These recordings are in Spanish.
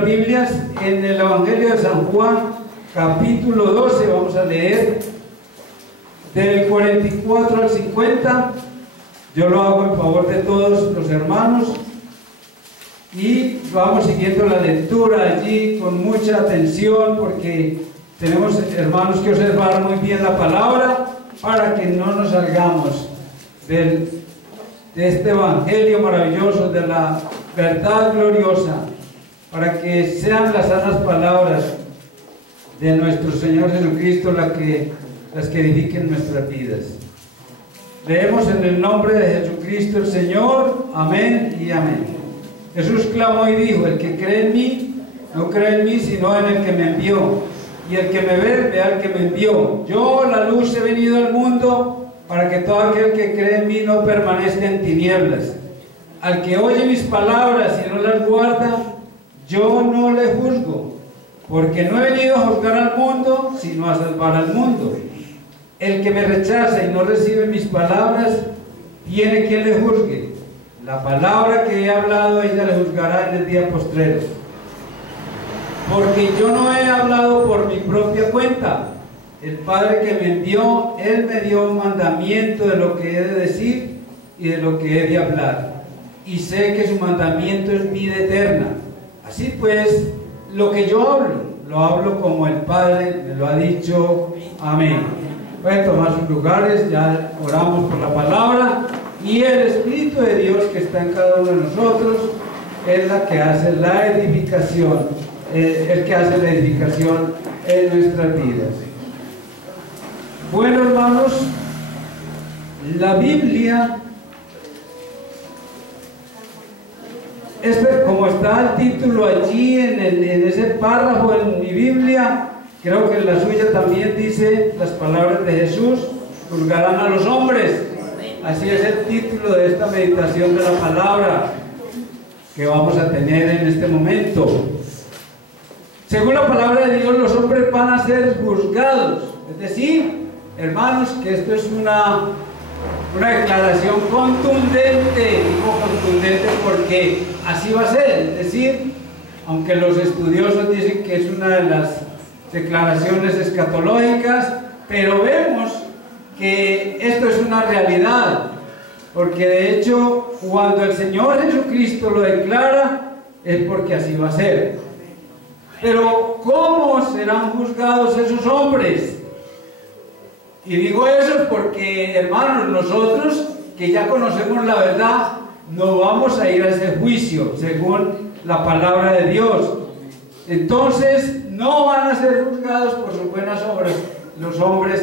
nuestras Biblias en el Evangelio de San Juan, capítulo 12, vamos a leer del 44 al 50. Yo lo hago en favor de todos los hermanos y vamos siguiendo la lectura allí con mucha atención, porque tenemos, hermanos, que observar muy bien la palabra para que no nos salgamos de este evangelio maravilloso, de la verdad gloriosa, para que sean las sanas palabras de nuestro Señor Jesucristo las que edifiquen nuestras vidas. Leemos en el nombre de Jesucristo el Señor. Amén y amén. Jesús clamó y dijo: el que cree en mí, no cree en mí, sino en el que me envió. Y el que me ve, ve al que me envió. Yo, la luz, he venido al mundo para que todo aquel que cree en mí no permanezca en tinieblas. Al que oye mis palabras y no las guarda, yo no le juzgo, porque no he venido a juzgar al mundo, sino a salvar al mundo. El que me rechaza y no recibe mis palabras, tiene quien le juzgue. La palabra que he hablado, ella le juzgará en el día postrero. Porque yo no he hablado por mi propia cuenta. El Padre que me envió, Él me dio un mandamiento de lo que he de decir y de lo que he de hablar. Y sé que su mandamiento es vida eterna. Así pues, lo que yo hablo, lo hablo como el Padre me lo ha dicho. Amén. Pueden tomar sus lugares, ya oramos por la palabra, y el Espíritu de Dios que está en cada uno de nosotros es la que hace la edificación, el que hace la edificación en nuestras vidas. Bueno, hermanos, la Biblia, como está el título allí en ese párrafo en mi Biblia, creo que en la suya también dice las palabras de Jesús: juzgarán a los hombres. Así es el título de esta meditación de la palabra que vamos a tener en este momento. Según la palabra de Dios, los hombres van a ser juzgados. Es decir, hermanos, que esto es una declaración contundente. Digo contundente porque así va a ser. Es decir, aunque los estudiosos dicen que es una de las declaraciones escatológicas, pero vemos que esto es una realidad, porque de hecho cuando el Señor Jesucristo lo declara es porque así va a ser. Pero ¿cómo serán juzgados esos hombres? Y digo eso porque, hermanos, nosotros que ya conocemos la verdad, no vamos a ir a ese juicio según la palabra de Dios. Entonces no van a ser juzgados por sus buenas obras los hombres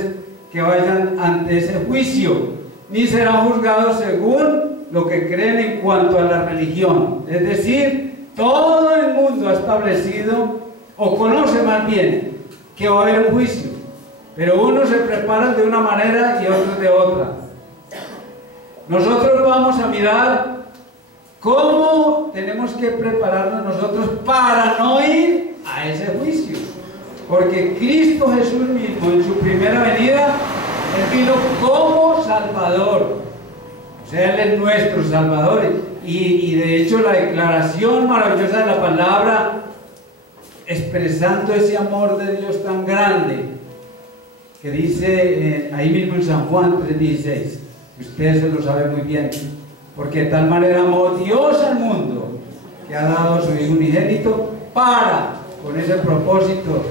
que vayan ante ese juicio, ni serán juzgados según lo que creen en cuanto a la religión. Es decir, todo el mundo ha establecido, o conoce más bien, que va a haber un juicio, pero unos se preparan de una manera y otros de otra. Nosotros vamos a mirar cómo tenemos que prepararnos nosotros para no ir a ese juicio, porque Cristo Jesús mismo en su primera venida, Él vino como Salvador, o sea, Él es nuestro Salvador, y de hecho la declaración maravillosa de la palabra, expresando ese amor de Dios tan grande, que dice ahí mismo en San Juan 3:16, ustedes se lo saben muy bien: porque de tal manera amó Dios al mundo, que ha dado a su Hijo unigénito, con ese propósito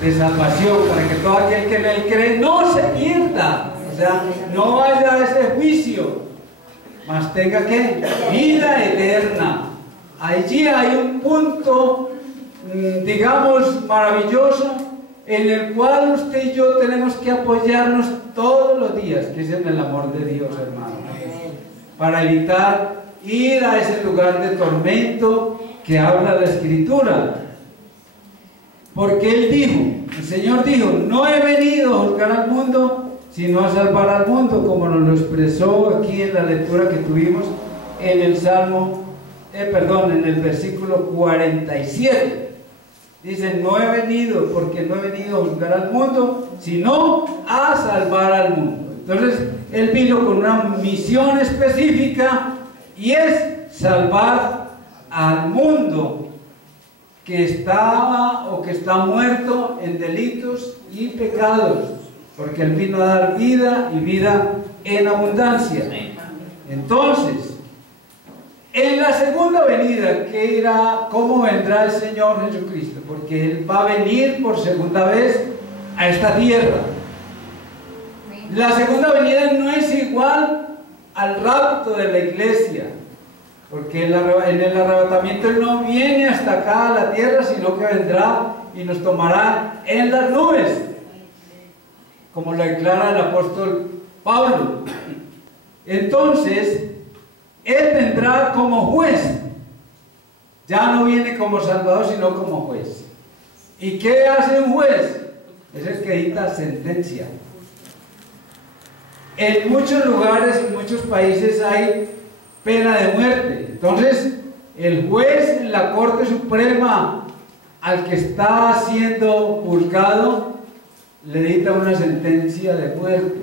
de salvación, para que todo aquel que en Él cree no se pierda, o sea, no vaya a ese juicio, mas tenga que vida eterna. Allí hay un punto, digamos, maravilloso, en el cual usted y yo tenemos que apoyarnos todos los días, que es en el amor de Dios, hermano, para evitar ir a ese lugar de tormento que habla la Escritura. Porque Él dijo, el Señor dijo: no he venido a juzgar al mundo, sino a salvar al mundo, como nos lo expresó aquí en la lectura que tuvimos en el en el versículo 47. Dice: no he venido, porque no he venido a juzgar al mundo, sino a salvar al mundo. Entonces, Él vino con una misión específica, y es salvar al mundo que estaba o que está muerto en delitos y pecados, porque Él vino a dar vida y vida en abundancia. Entonces, en la segunda venida, ¿qué irá? ¿Cómo vendrá el Señor Jesucristo? Porque Él va a venir por segunda vez a esta tierra. La segunda venida no es igual al rapto de la iglesia, porque en el arrebatamiento Él no viene hasta acá a la tierra, sino que vendrá y nos tomará en las nubes, como lo declara el apóstol Pablo. Entonces, Él vendrá como juez. Ya no viene como salvador, sino como juez. ¿Y qué hace un juez? Es el que dicta sentencia. En muchos lugares, en muchos países hay pena de muerte. Entonces, el juez en la Corte Suprema al que está siendo juzgado le dicta una sentencia de muerte,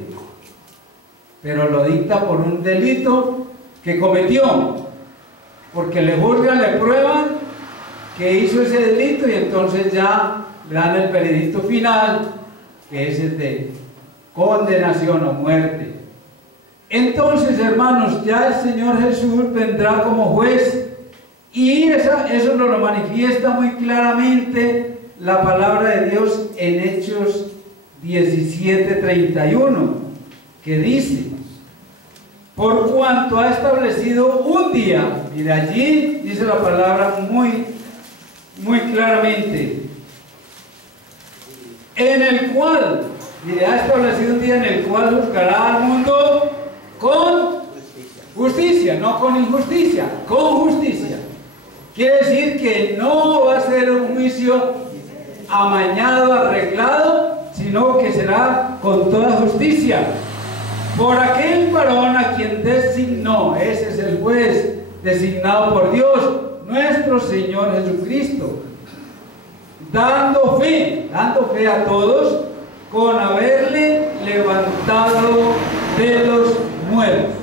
pero lo dicta por un delito que cometió, porque le juzgan, le prueban que hizo ese delito y entonces ya le dan el veredicto final, que es el de condenación o muerte. Entonces, hermanos, ya el Señor Jesús vendrá como juez, y eso nos lo manifiesta muy claramente la palabra de Dios en Hechos 17:31, que dice: por cuanto ha establecido un día, y de allí dice la palabra muy claramente, en el cual, y ha establecido un día en el cual juzgará al mundo con justicia, no con injusticia, con justicia. Quiere decir que no va a ser un juicio amañado, arreglado, sino que será con toda justicia. Por aquel varón a quien designó, ese es el juez designado por Dios, nuestro Señor Jesucristo, dando fe a todos, con haberle levantado de los muertos.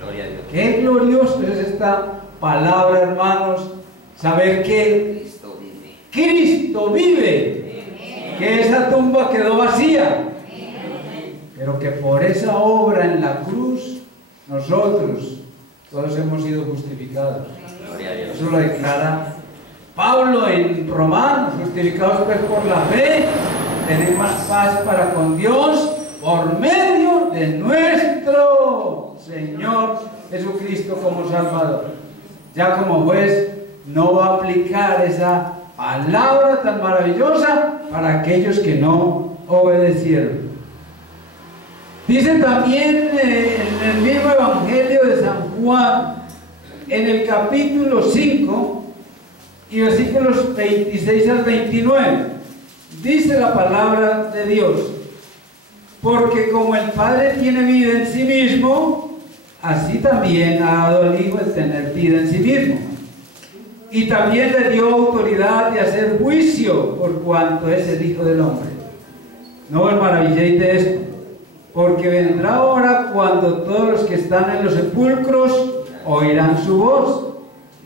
Gloria a Dios. Qué glorioso es esta palabra, hermanos, saber que Cristo vive, que esa tumba quedó vacía, pero que por esa obra en la cruz nosotros todos hemos sido justificados. Eso lo declara Pablo en Romanos: justificados pues por la fe, tenemos paz para con Dios por medio de nuestro Señor Jesucristo como Salvador. Ya como juez no va a aplicar esa palabra tan maravillosa para aquellos que no obedecieron. Dice también en el mismo Evangelio de San Juan, en el capítulo 5 y versículos 26 al 29, dice la palabra de Dios: porque como el Padre tiene vida en sí mismo, así también ha dado al Hijo el tener vida en sí mismo, y también le dio autoridad de hacer juicio por cuanto es el Hijo del Hombre. No os maravilléis de esto, porque vendrá hora cuando todos los que están en los sepulcros oirán su voz,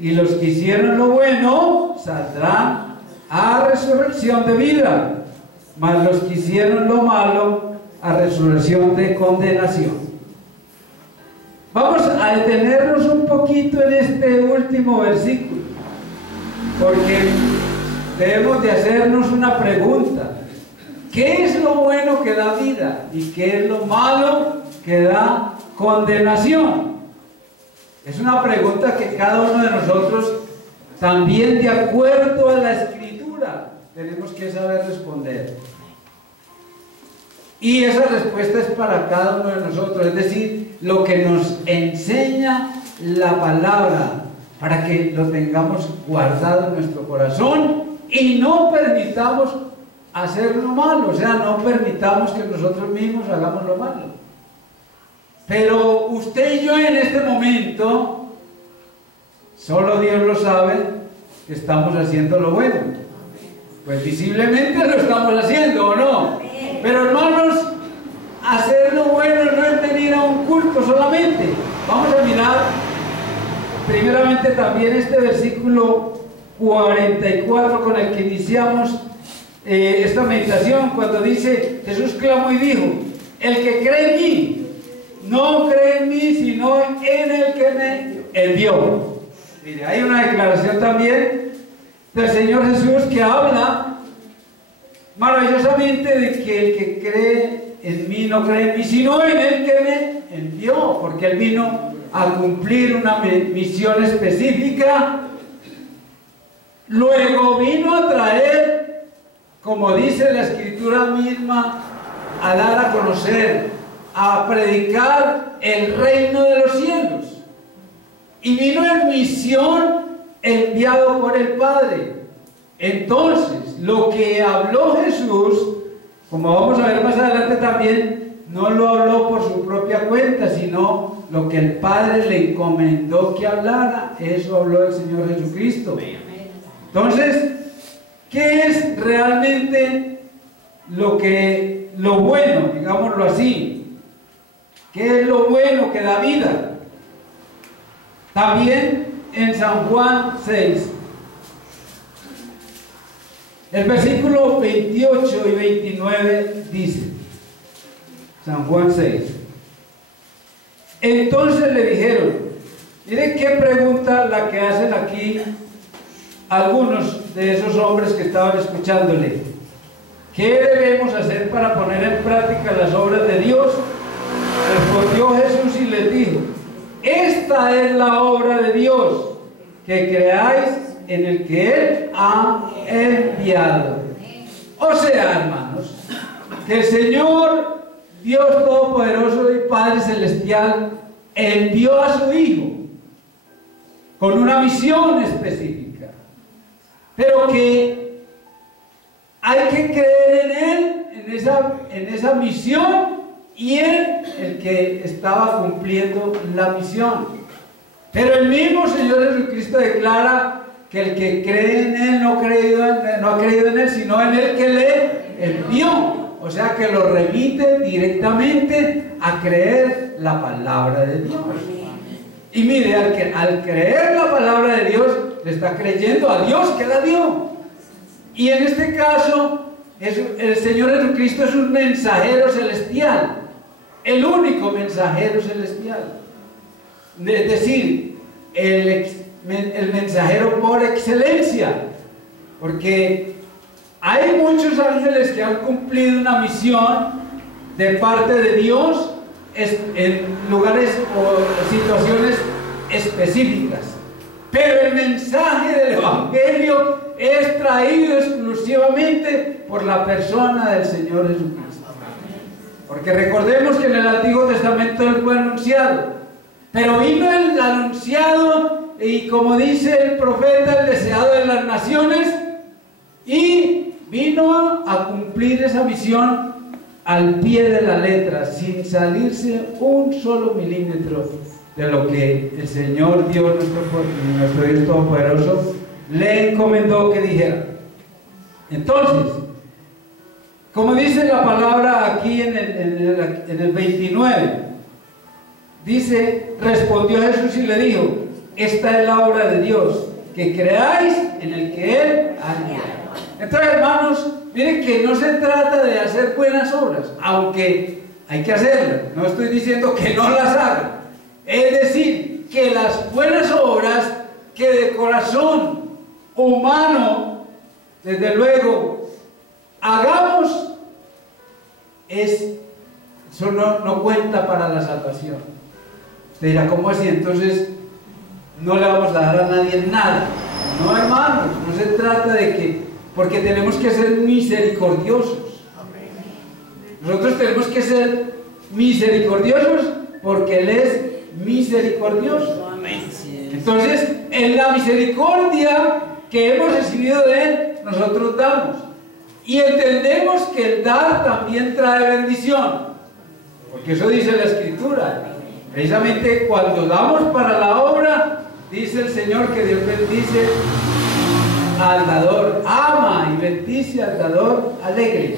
y los que hicieron lo bueno saldrán a resurrección de vida, mas los que hicieron lo malo a resurrección de condenación. Vamos a detenernos un poquito en este último versículo, porque debemos de hacernos una pregunta: ¿qué es lo bueno que da vida y qué es lo malo que da condenación? Es una pregunta que cada uno de nosotros, también de acuerdo a la Escritura, tenemos que saber responder. Y esa respuesta es para cada uno de nosotros, es decir, lo que nos enseña la palabra, para que lo tengamos guardado en nuestro corazón y no permitamos hacer lo malo, o sea, no permitamos que nosotros mismos hagamos lo malo. Pero usted y yo en este momento, solo Dios lo sabe, que estamos haciendo lo bueno. Pues visiblemente lo estamos haciendo, ¿o no? Pero hermanos, hacer lo bueno no es venir a un culto solamente. Vamos a mirar primeramente también este versículo 44 con el que iniciamos esta meditación, cuando dice, Jesús clamó y dijo, el que cree en mí, no cree en mí, sino en el que me envió. Mire, hay una declaración también del Señor Jesús que habla maravillosamente de que el que cree en mí no cree en mí, sino en el que me envió, porque Él vino a cumplir una misión específica. Luego vino a traer, como dice la Escritura misma, a dar a conocer, a predicar el reino de los cielos. Y vino en misión enviado por el Padre. Entonces, lo que habló Jesús, como vamos a ver más adelante también, no lo habló por su propia cuenta, sino lo que el Padre le encomendó que hablara. Eso habló el Señor Jesucristo. Entonces, ¿qué es realmente lo bueno, digámoslo así? ¿Qué es lo bueno que da vida? También en San Juan 6, el versículo 28 y 29 dice, San Juan 6, entonces le dijeron, mire qué pregunta la que hacen aquí algunos de esos hombres que estaban escuchándole. ¿Qué debemos hacer para poner en práctica las obras de Dios? Respondió Jesús y les dijo, esta es la obra de Dios, que creáis en el que Él ha enviado. O sea, hermanos, que el Señor, Dios Todopoderoso y Padre Celestial, envió a su Hijo con una misión específica, pero que hay que creer en Él, en esa misión, y en el que estaba cumpliendo la misión. Pero el mismo Señor Jesucristo declara que el que cree en Él no ha creído en Él, sino en el que le envió. O sea que lo remite directamente a creer la palabra de Dios. Y mire, al creer la palabra de Dios, le está creyendo a Dios que la dio. Y en este caso, el Señor Jesucristo es un mensajero celestial, el único mensajero celestial. Es decir, el mensajero por excelencia, porque hay muchos ángeles que han cumplido una misión de parte de Dios en lugares o situaciones específicas, pero el mensaje del Evangelio es traído exclusivamente por la persona del Señor Jesucristo. Porque recordemos que en el Antiguo Testamento Él fue anunciado, pero vino el anunciado y, como dice el profeta, el deseado de las naciones, y vino a cumplir esa misión al pie de la letra, sin salirse un solo milímetro de lo que el Señor Dios, nuestro Dios Todopoderoso, le encomendó que dijera. Entonces, como dice la palabra aquí en el 29, dice, respondió Jesús y le dijo, esta es la obra de Dios, que creáis en el que Él ha enviado. Entonces, hermanos, miren que no se trata de hacer buenas obras, aunque hay que hacerlas. No estoy diciendo que no las hagan. Es decir, que las buenas obras que de corazón humano, desde luego, hagamos, eso no cuenta para la salvación. Usted dirá, ¿cómo así? Entonces no le vamos a dar a nadie nada. No, hermanos, no se trata de que, porque tenemos que ser misericordiosos. Nosotros tenemos que ser misericordiosos porque Él es misericordioso. Entonces, en la misericordia que hemos recibido de Él, nosotros damos. Y entendemos que el dar también trae bendición, porque eso dice la Escritura. Precisamente cuando damos para la obra, dice el Señor que Dios bendice al dador, ama y bendice al dador alegre.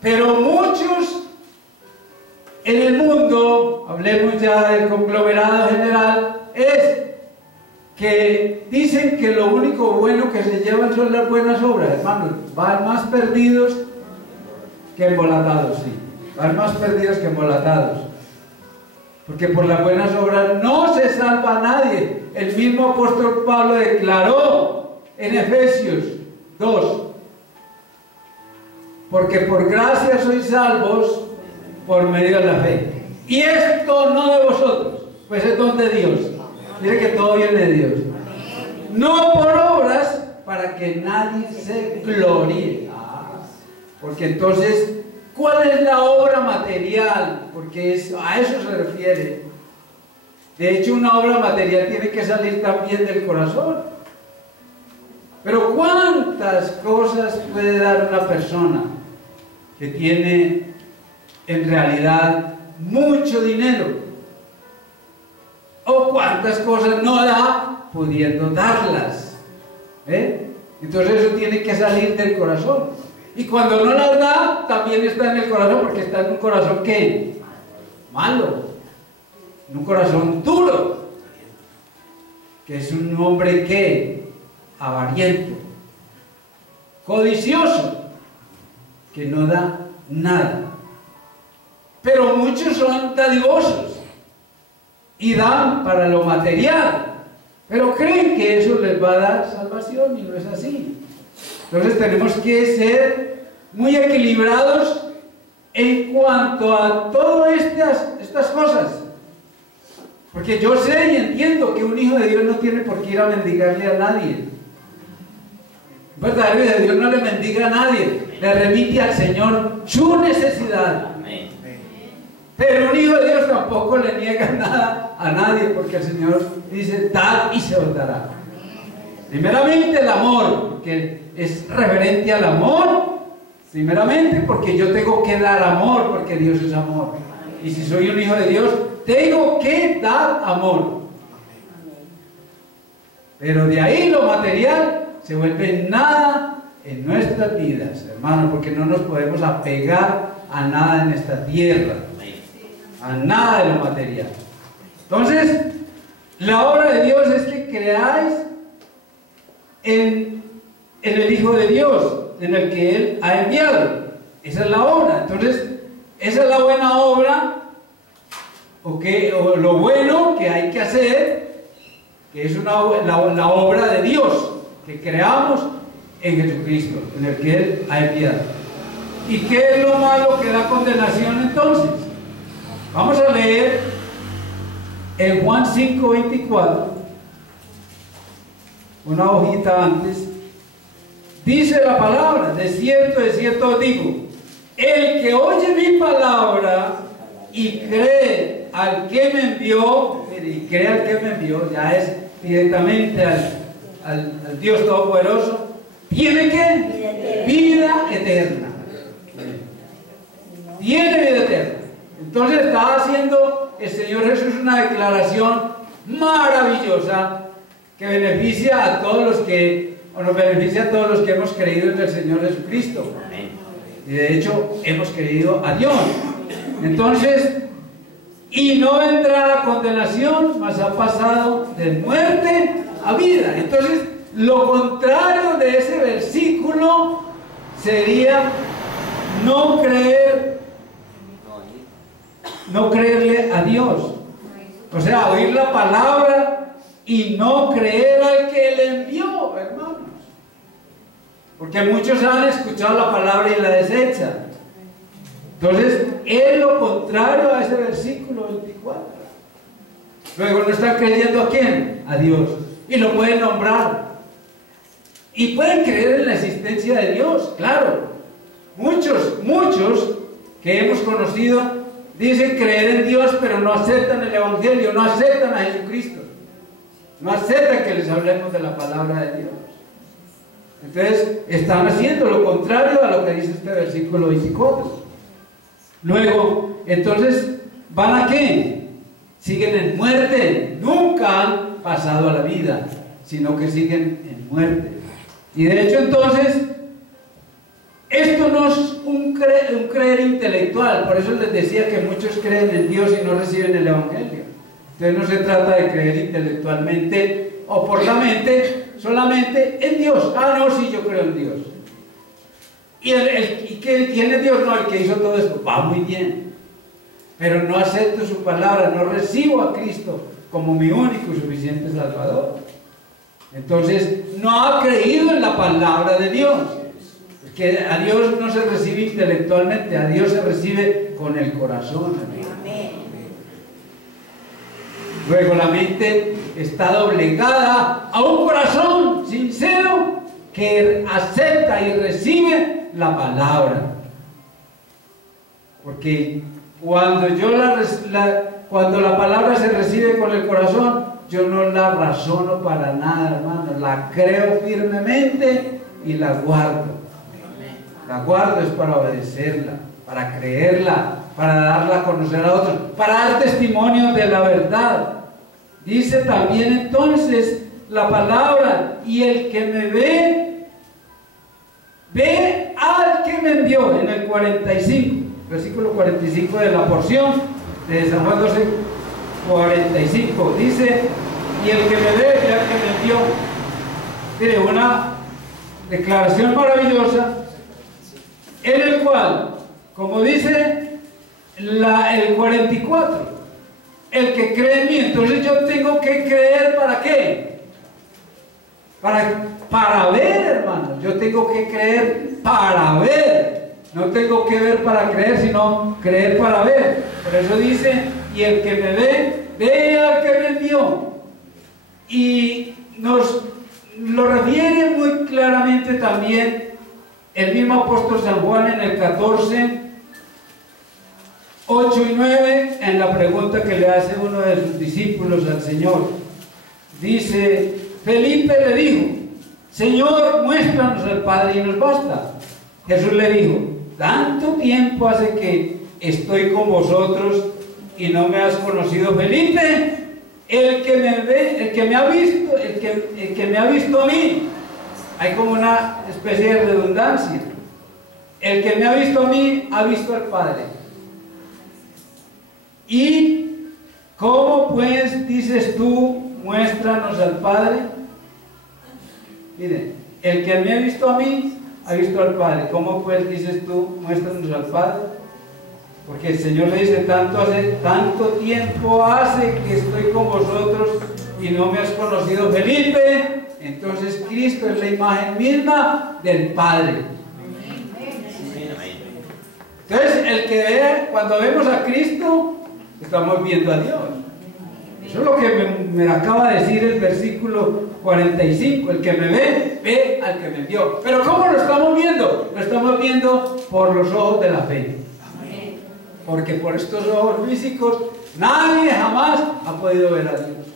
Pero muchos en el mundo, hablemos ya del conglomerado general, es que dicen que lo único bueno que se llevan son las buenas obras, hermanos. Van más perdidos que embolatados, sí. Van más perdidos que embolatados. Porque por las buenas obras no se salva a nadie. El mismo apóstol Pablo declaró en Efesios 2: porque por gracia sois salvos por medio de la fe. Y esto no de vosotros, pues es don de Dios. Mire que todo viene de Dios. No por obras, para que nadie se gloríe. Porque entonces, ¿cuál es la obra material? Porque a eso se refiere. De hecho, una obra material tiene que salir también del corazón. Pero ¿cuántas cosas puede dar una persona que tiene en realidad mucho dinero? ¿O cuántas cosas no da pudiendo darlas? Entonces eso tiene que salir del corazón. Y cuando no las da, también está en el corazón, porque está en un corazón ¿qué? Malo. En un corazón duro. Que es un hombre ¿qué? Avariento. Codicioso. Que no da nada. Pero muchos son dadivosos y dan para lo material, pero creen que eso les va a dar salvación, y no es así. Entonces tenemos que ser muy equilibrados en cuanto a todas estas cosas, porque yo sé y entiendo que un hijo de Dios no tiene por qué ir a mendigarle a nadie. Un verdadero hijo de Dios no le mendiga a nadie, le remite al Señor su necesidad. Pero un hijo de Dios tampoco le niega nada a nadie, porque el Señor dice: dad y se os dará. Primeramente el amor, que es referente al amor. Primeramente porque yo tengo que dar amor, porque Dios es amor. Y si soy un hijo de Dios, tengo que dar amor. Pero de ahí lo material se vuelve nada en nuestras vidas, hermanos, porque no nos podemos apegar a nada en esta tierra. A nada de lo material. Entonces, la obra de Dios es que creáis en el Hijo de Dios, en el que Él ha enviado. Esa es la obra. Entonces, esa es la buena obra, o lo bueno que hay que hacer, que es la obra de Dios, que creamos en Jesucristo, en el que Él ha enviado. ¿Y qué es lo malo que da condenación entonces? Vamos a leer en Juan 5:24, una hojita antes. Dice la palabra: de cierto os digo, el que oye mi palabra y cree al que me envió, y cree al que me envió, ya es directamente al Dios Todopoderoso, tiene que vida eterna. Tiene vida eterna. Entonces está haciendo el Señor Jesús una declaración maravillosa que beneficia a todos los que, o nos beneficia a todos los que hemos creído en el Señor Jesucristo. Y de hecho hemos creído a Dios. Entonces, y no vendrá la condenación, mas ha pasado de muerte a vida. Entonces, lo contrario de ese versículo sería no creerle a Dios. O sea, oír la palabra y no creer al que le envió, hermanos. Porque muchos han escuchado la palabra y la desechan. Entonces, es lo contrario a ese versículo 24. Luego no están creyendo ¿a quién? A Dios. Y lo pueden nombrar. Y pueden creer en la existencia de Dios, claro. Muchos que hemos conocido dicen creer en Dios, pero no aceptan el Evangelio, no aceptan a Jesucristo, no aceptan que les hablemos de la palabra de Dios. Entonces están haciendo lo contrario a lo que dice este versículo 24. Luego, entonces, ¿van a qué? Siguen en muerte, nunca han pasado a la vida, sino que siguen en muerte. Y de hecho entonces, esto no es un creer intelectual. Por eso les decía que muchos creen en Dios y no reciben el Evangelio. Entonces no se trata de creer intelectualmente o por la mente solamente en Dios. Ah, no, sí, yo creo en Dios. ¿Y quién es Dios? No, el que hizo todo esto. Va muy bien. Pero no acepto su palabra, no recibo a Cristo como mi único y suficiente Salvador. Entonces, no ha creído en la palabra de Dios. Que a Dios no se recibe intelectualmente, a Dios se recibe con el corazón. Amén. Luego la mente está doblegada a un corazón sincero que acepta y recibe la palabra. Porque cuando la palabra se recibe con el corazón, yo no la razono para nada, hermano. La creo firmemente y la guardo. La guardo es para obedecerla, para creerla, para darla a conocer a otros, para dar testimonio de la verdad. Dice también entonces la palabra, y el que me ve, ve al que me envió, en el 45, versículo 45 de la porción de San Juan 12, 45, dice, y el que me ve, ve al que me envió. Mire, una declaración maravillosa, en el cual, como dice el 44, el que cree en mí, entonces yo tengo que creer ¿para qué? Para ver, hermano. Yo tengo que creer para ver. No tengo que ver para creer, sino creer para ver. Por eso dice, y el que me ve, ve al que me envió. Y nos lo refiere muy claramente también el mismo apóstol San Juan en el 14, 8 y 9, en la pregunta que le hace uno de sus discípulos al Señor. Dice, Felipe le dijo, Señor, muéstranos al Padre y nos basta. Jesús le dijo, tanto tiempo hace que estoy con vosotros y no me has conocido, Felipe. El que me ve, el que me ha visto, el que me ha visto a mí. Hay como una especie de redundancia. El que me ha visto a mí, ha visto al Padre. ¿Y cómo pues dices tú, muéstranos al Padre? Mire, el que me ha visto a mí, ha visto al Padre. ¿Cómo pues dices tú, muéstranos al Padre? Porque el Señor le dice, tanto tiempo hace que estoy con vosotros y no me has conocido, Felipe. Entonces Cristo es la imagen misma del Padre. Entonces el que ve, cuando vemos a Cristo, estamos viendo a Dios. Eso es lo que me acaba de decir el versículo 45. El que me ve, ve al que me envió. Pero ¿cómo lo estamos viendo? Lo estamos viendo por los ojos de la fe. Porque por estos ojos físicos nadie jamás ha podido ver a Dios,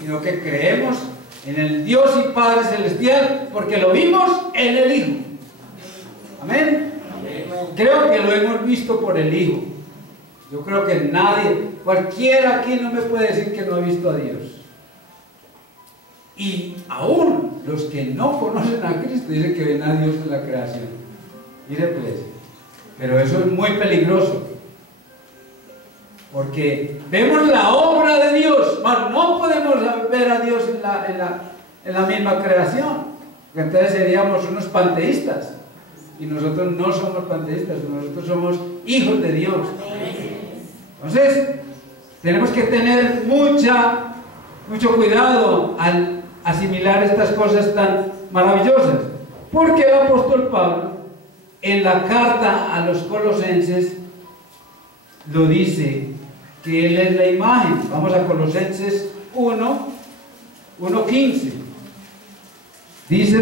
sino que creemos en el Dios y Padre Celestial porque lo vimos en el Hijo. Amén. Creo que lo hemos visto por el Hijo. Yo creo que nadie, cualquiera aquí no me puede decir que no ha visto a Dios. Y aún los que no conocen a Cristo dicen que ven a Dios en la creación. Mire pues, pero eso es muy peligroso, porque vemos la obra de Dios, mas no podemos ver a Dios en la misma creación, porque entonces seríamos unos panteístas, y nosotros no somos panteístas, nosotros somos hijos de Dios. Entonces tenemos que tener mucho cuidado al asimilar estas cosas tan maravillosas, porque el apóstol Pablo en la carta a los Colosenses lo dice, que Él es la imagen. Vamos a Colosenses 1:15. Dice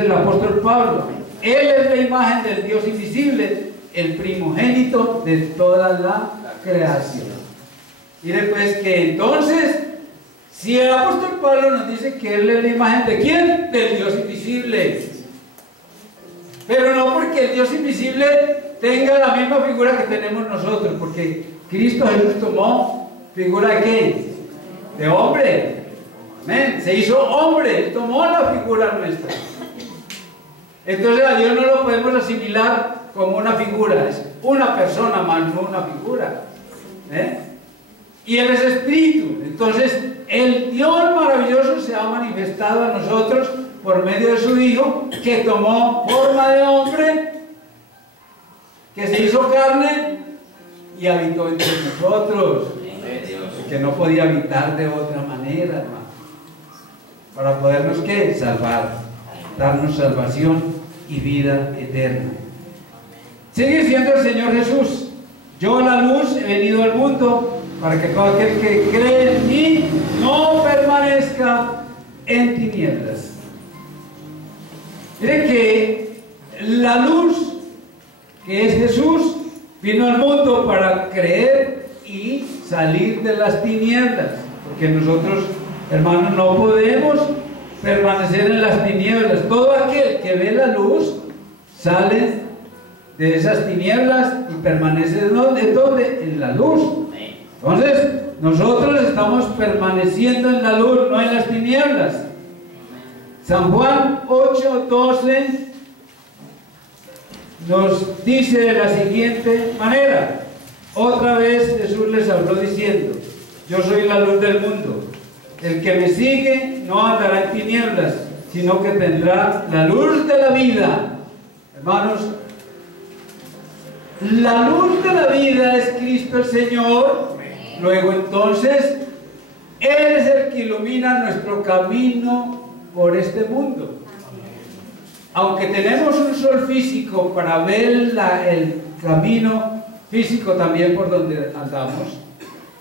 el apóstol Pablo, Él es la imagen del Dios invisible, el primogénito de toda la creación. Mire pues que entonces, si el apóstol Pablo nos dice que Él es la imagen de ¿quién? Del Dios invisible. Pero no porque el Dios invisible tenga la misma figura que tenemos nosotros, porque Cristo Jesús tomó figura de ¿qué? De hombre. Amén. Se hizo hombre, tomó la figura nuestra. Entonces a Dios no lo podemos asimilar como una figura, es una persona más, no una figura. Y Él es espíritu. Entonces el Dios maravilloso se ha manifestado a nosotros por medio de su Hijo, que tomó forma de hombre, que se hizo carne y habitó entre nosotros, que no podía habitar de otra manera, hermano, para podernos, ¿qué? Salvar, darnos salvación y vida eterna. Sigue diciendo el Señor Jesús: yo, la luz, he venido al mundo para que todo aquel que cree en mí no permanezca en tinieblas. Miren que la luz, que es Jesús, vino al mundo para creer y salir de las tinieblas, porque nosotros, hermanos, no podemos permanecer en las tinieblas. Todo aquel que ve la luz sale de esas tinieblas y permanece ¿en dónde? En la luz. Entonces, nosotros estamos permaneciendo en la luz, no en las tinieblas. San Juan 8:12 nos dice de la siguiente manera: otra vez Jesús les habló diciendo: yo soy la luz del mundo. El que me sigue no andará en tinieblas, sino que tendrá la luz de la vida. Hermanos, la luz de la vida es Cristo el Señor. Luego entonces, Él es el que ilumina nuestro camino por este mundo. Aunque tenemos un sol físico para ver el camino físico también por donde andamos,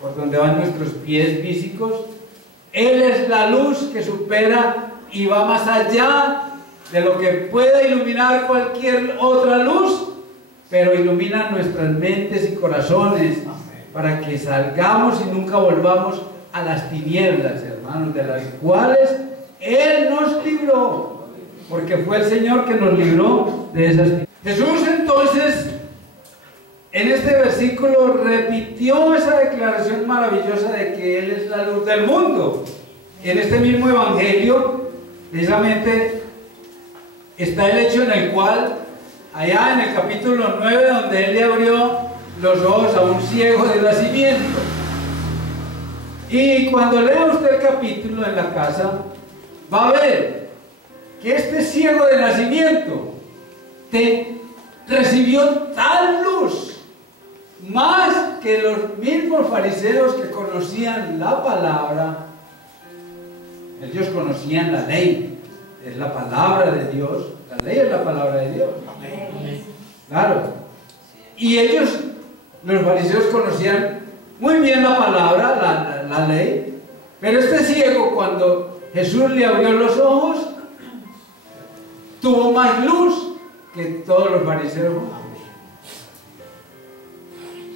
por donde van nuestros pies físicos, Él es la luz que supera y va más allá de lo que pueda iluminar cualquier otra luz, pero ilumina nuestras mentes y corazones para que salgamos y nunca volvamos a las tinieblas, hermanos, de las cuales Él nos libró, porque fue el Señor que nos libró de esas tinieblas. Jesús entonces, en este versículo, repitió esa declaración maravillosa de que Él es la luz del mundo. En este mismo evangelio, precisamente, está el hecho en el cual, allá en el capítulo 9, donde Él le abrió los ojos a un ciego de nacimiento. Y cuando lea usted el capítulo en la casa, va a ver que este ciego de nacimiento recibió tal luz, más que los mismos fariseos que conocían la palabra. Ellos conocían la ley, es la palabra de Dios, la ley es la palabra de Dios. Claro. Y ellos, los fariseos, conocían muy bien la palabra, la ley, pero este ciego, cuando Jesús le abrió los ojos, tuvo más luz que todos los fariseos,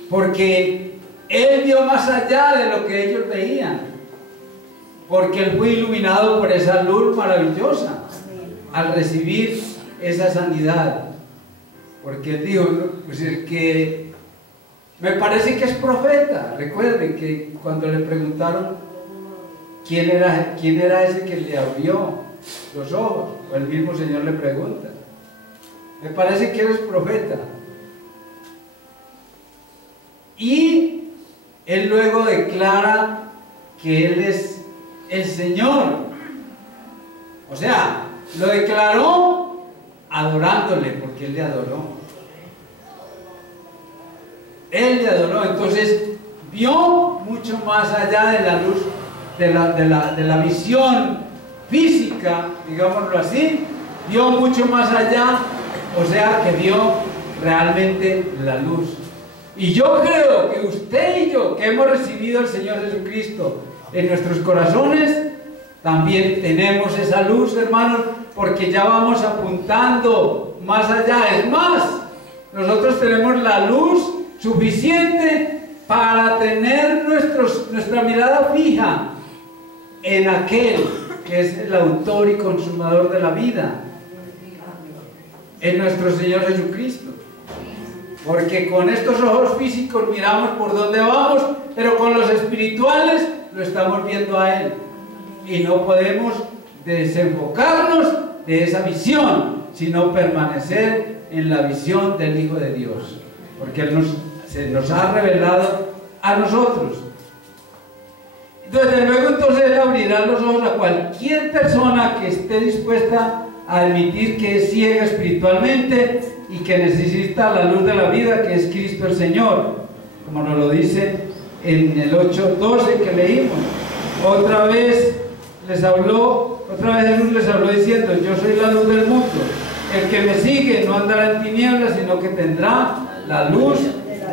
porque Él vio más allá de lo que ellos veían, porque Él fue iluminado por esa luz maravillosa al recibir esa sanidad. Porque Él dijo, pues el que me parece que es profeta. Recuerden que cuando le preguntaron quién era ese que le abrió los ojos, o el mismo Señor le pregunta, me parece que eres profeta. Y Él luego declara que Él es el Señor. O sea, lo declaró adorándole, porque Él le adoró. Él le adoró, entonces vio mucho más allá de la luz, de la visión física, digámoslo así, vio mucho más allá, o sea que vio realmente la luz. Y yo creo que usted y yo, que hemos recibido al Señor Jesucristo en nuestros corazones, también tenemos esa luz, hermanos, porque ya vamos apuntando más allá. Es más, nosotros tenemos la luz suficiente para tener nuestra mirada fija en aquel que es el autor y consumador de la vida, en nuestro Señor Jesucristo. Porque con estos ojos físicos miramos por dónde vamos, pero con los espirituales lo estamos viendo a Él. Y no podemos desenfocarnos de esa visión, sino permanecer en la visión del Hijo de Dios. Porque Él se nos ha revelado a nosotros. Desde luego entonces Él abrirá los ojos a cualquier persona que esté dispuesta a admitir que es ciega espiritualmente y que necesita la luz de la vida, que es Cristo el Señor, como nos lo dice en el 8:12 que leímos. Otra vez Jesús les habló diciendo: yo soy la luz del mundo, el que me sigue no andará en tinieblas, sino que tendrá la luz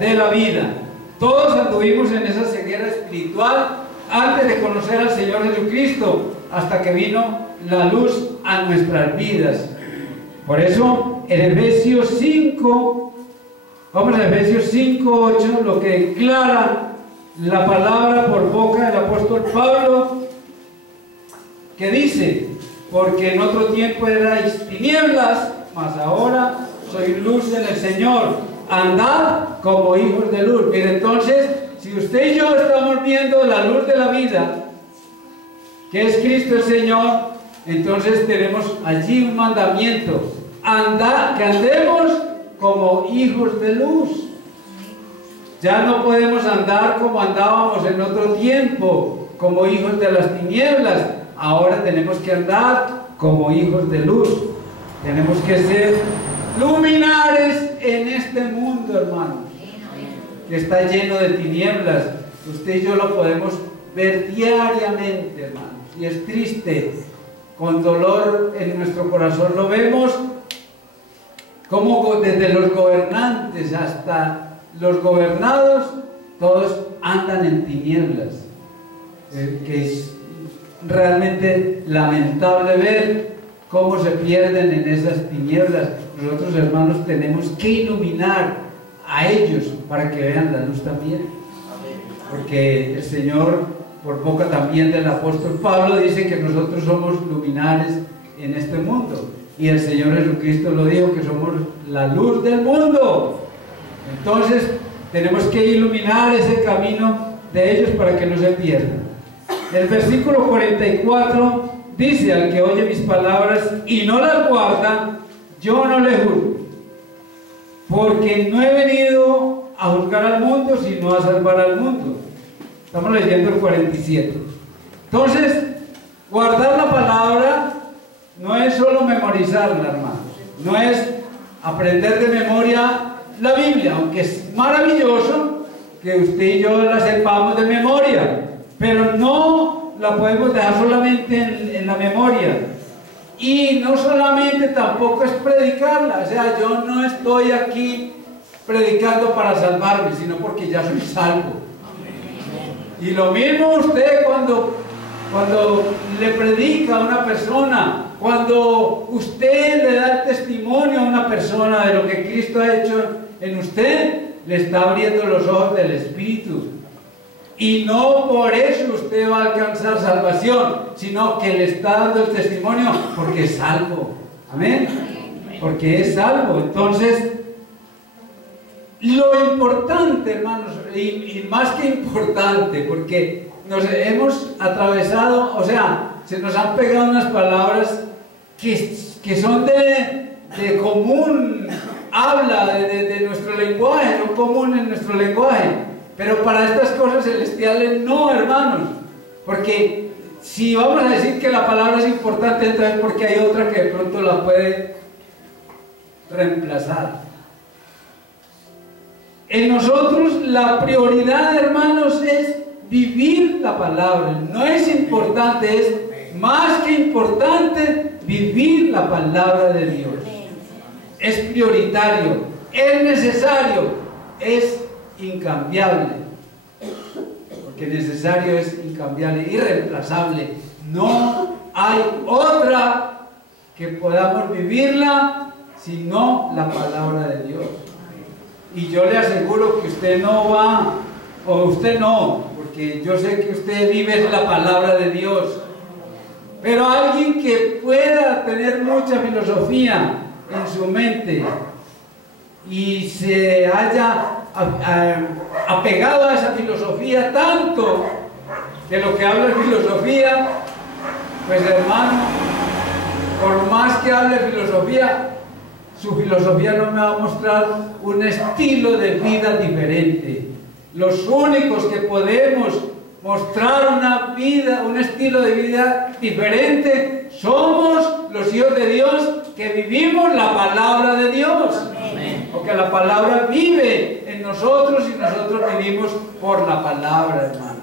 de la vida. Todos anduvimos en esa ceguera espiritual antes de conocer al Señor Jesucristo, hasta que vino la luz a nuestras vidas. Por eso en Efesios 5, vamos a Efesios 5:8, lo que declara la palabra por boca del apóstol Pablo, que dice: porque en otro tiempo erais tinieblas, mas ahora sois luz en el Señor, andad como hijos de luz. Mire, entonces, si usted y yo estamos viendo la luz de la vida, que es Cristo el Señor, entonces tenemos allí un mandamiento: que andemos como hijos de luz. Ya no podemos andar como andábamos en otro tiempo, como hijos de las tinieblas. Ahora tenemos que andar como hijos de luz. Tenemos que ser luminares en este mundo, hermanos, que está lleno de tinieblas. Usted y yo lo podemos ver diariamente, hermanos, y es triste. Con dolor en nuestro corazón lo vemos, como desde los gobernantes hasta los gobernados, todos andan en tinieblas, que es realmente lamentable ver cómo se pierden en esas tinieblas. Nosotros, hermanos, tenemos que iluminar a ellos para que vean la luz también, porque el Señor, por boca también del apóstol Pablo, dice que nosotros somos luminares en este mundo, y el Señor Jesucristo lo dijo, que somos la luz del mundo. Entonces tenemos que iluminar ese camino de ellos para que no se pierdan. El versículo 44 dice: al que oye mis palabras y no las guarda, yo no le juzgo, porque no he venido a juzgar al mundo, sino a salvar al mundo. Estamos leyendo el 47. Entonces, guardar la palabra no es solo memorizarla, hermanos, no es aprender de memoria la Biblia, aunque es maravilloso que usted y yo la sepamos de memoria, pero no la podemos dejar solamente en la memoria. Y no solamente tampoco es predicarla, o sea, yo no estoy aquí predicando para salvarme, sino porque ya soy salvo. Y lo mismo usted cuando le predica a una persona, cuando usted le da el testimonio a una persona de lo que Cristo ha hecho en usted, le está abriendo los ojos del Espíritu. Y no por eso usted va a alcanzar salvación, sino que le está dando el testimonio porque es salvo. Amén. Porque es salvo. Entonces, lo importante, hermanos, y más que importante, porque nos hemos atravesado, o sea, se nos han pegado unas palabras que son de común habla, de nuestro lenguaje, son comunes en nuestro lenguaje. Pero para estas cosas celestiales no, hermanos, porque si vamos a decir que la palabra es importante, entonces porque hay otra que de pronto la puede reemplazar. En nosotros la prioridad, hermanos, es vivir la palabra. No es importante, es más que importante vivir la palabra de Dios. Es prioritario, es necesario, es incambiable, porque necesario es incambiable, irreemplazable. No hay otra que podamos vivirla sino la palabra de Dios. Y yo le aseguro que usted no va, o usted no, porque yo sé que usted vive la palabra de Dios, pero alguien que pueda tener mucha filosofía en su mente y se haya apegado a esa filosofía tanto de lo que habla de filosofía, pues hermano, por más que hable de filosofía, su filosofía no me va a mostrar un estilo de vida diferente. Los únicos que podemos mostrar una vida, un estilo de vida diferente. Somos los hijos de Dios que vivimos la palabra de Dios. Amén. Porque la palabra vive en nosotros y nosotros vivimos por la palabra, hermanos.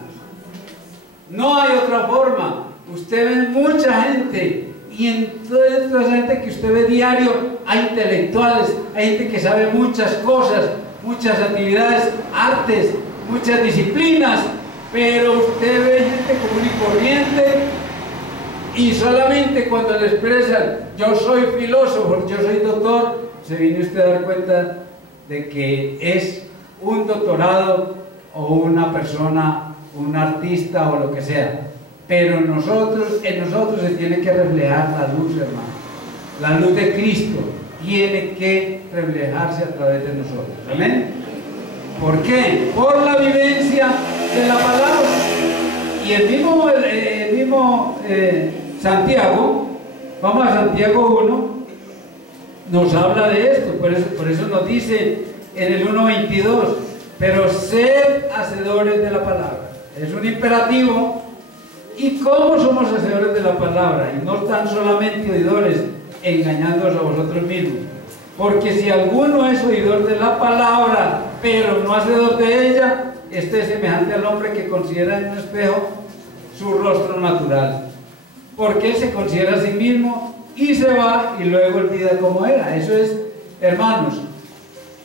No hay otra forma. Usted ve mucha gente, y en toda esa gente que usted ve diario hay intelectuales, hay gente que sabe muchas cosas, muchas actividades, artes, muchas disciplinas, pero usted ve gente común y corriente, y solamente cuando le expresan yo soy filósofo, yo soy doctor, se viene usted a dar cuenta de que es un doctorado o una persona, un artista o lo que sea. Pero en nosotros se tiene que reflejar la luz, hermano. La luz de Cristo tiene que reflejarse a través de nosotros. ¿Amén? ¿Por qué? Por la vivencia de la palabra. Y el mismo Santiago, vamos a Santiago 1, nos habla de esto. Por eso nos dice en el 1:22, pero sed hacedores de la palabra. Es un imperativo. ¿Y cómo somos hacedores de la palabra? Y no tan solamente oidores, engañándoos a vosotros mismos. Porque si alguno es oidor de la palabra, pero no hacedor de ella, este es semejante al hombre que considera en un espejo su rostro natural. Porque él se considera a sí mismo y se va y luego olvida cómo era. Eso es, hermanos,